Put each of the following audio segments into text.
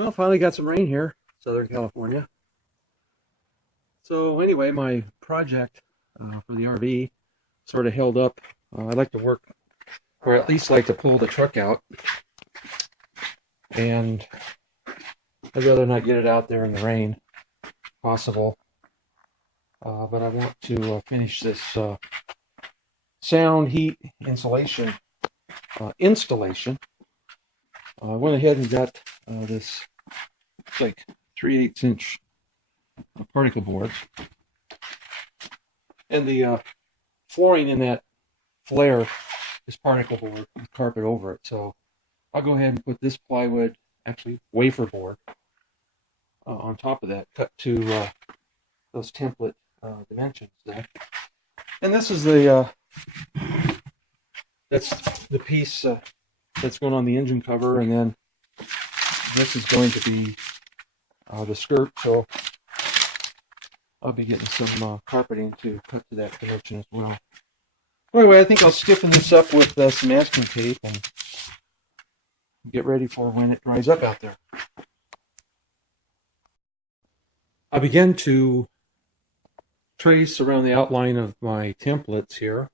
Well, finally got some rain here, Southern California. So anyway, my project for the RV sort of held up. I like to work, or at least like to pull the truck out, and I'd rather not get it out there in the rain, if possible. But I want to finish this sound heat insulation installation. I went ahead and got this, it's like 3/8 inch particle board, and the flooring in that Flair is particle board with carpet over it. So I'll go ahead and put this plywood, actually wafer board, on top of that, cut to those template dimensions there. And this is the that's the piece that's going on the engine cover, and then this is going to be the skirt. So I'll be getting some carpeting to cut to that dimension as well. Anyway, I think I'll stiffen this up with some masking tape and get ready for when it dries up out there. I begin to trace around the outline of my templates here,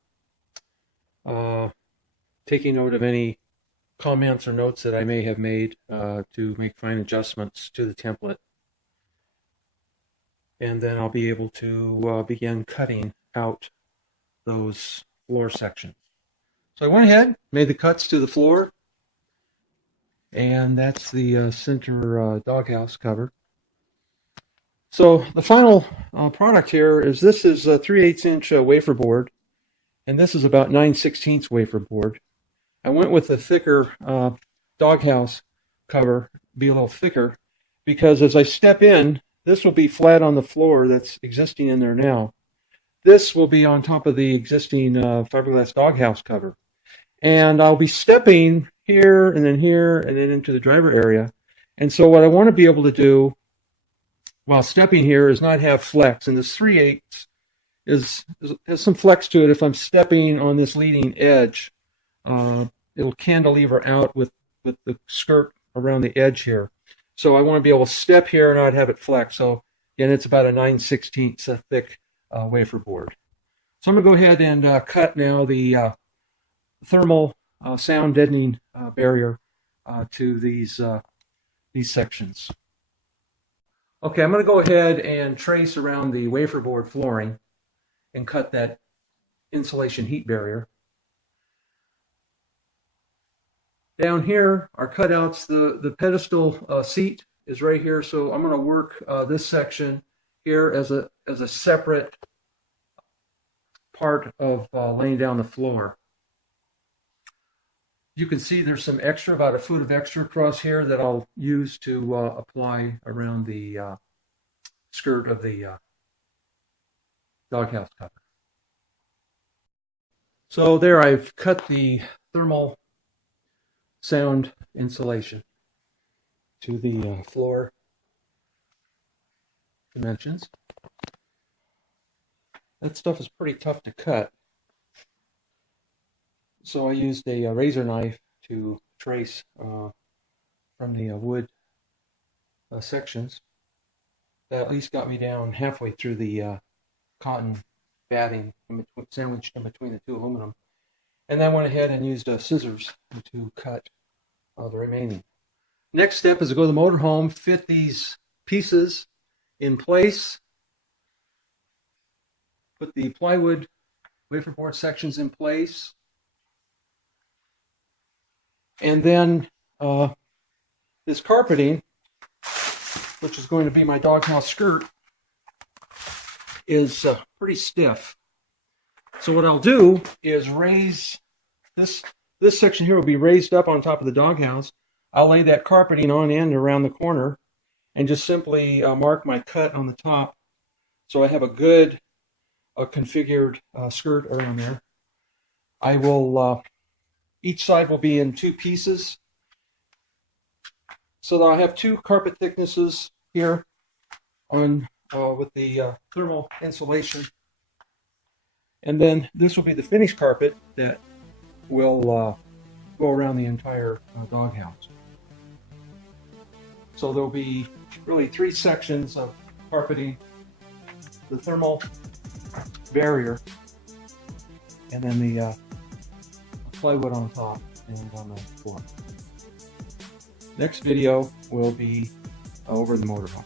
taking note of any comments or notes that I may have made to make fine adjustments to the template. And then I'll be able to begin cutting out those floor sections. So I went ahead, made the cuts to the floor, and that's the center doghouse cover. So the final product here is this is a 3/8 inch wafer board, and this is about 9/16 wafer board. I went with a thicker doghouse cover, be a little thicker, because as I step in, this will be flat on the floor that's existing in there now. This will be on top of the existing fiberglass doghouse cover. And I'll be stepping here and then into the driver area. And so what I want to be able to do while stepping here is not have flex. And this 3/8 has some flex to it. If I'm stepping on this leading edge, it'll cantilever out with the skirt around the edge here. So I want to be able to step here and not have it flex. So again, it's about a 9/16 thick wafer board. So I'm going to go ahead and cut now the thermal sound deadening barrier to these sections. Okay, I'm going to go ahead and trace around the wafer board flooring and cut that insulation heat barrier. Down here are cutouts. The pedestal seat is right here, so I'm going to work this section here as a separate part of laying down the floor. You can see there's some extra, about a foot of extra across here that I'll use to apply around the skirt of the doghouse cover. So there, I've cut the thermal sound insulation to the floor dimensions. That stuff is pretty tough to cut, so I used a razor knife to trace from the wood sections. That at least got me down halfway through the cotton batting sandwiched in between the two aluminum, and then went ahead and used scissors to cut the remaining. Next step is to go to the motorhome, fit these pieces in place, put the plywood wafer board sections in place, and then this carpeting, which is going to be my doghouse skirt, is pretty stiff. So what I'll do is raise this section here will be raised up on top of the doghouse. I'll lay that carpeting on end around the corner and just simply mark my cut on the top, so I have a good configured skirt around there. I will each side will be in two pieces, so that I have two carpet thicknesses here on with the thermal insulation, and then this will be the finished carpet that will go around the entire doghouse. So there'll be really 3 sections of carpeting, the thermal barrier, and then the plywood on top and on the floor. Next video will be over the motorhome.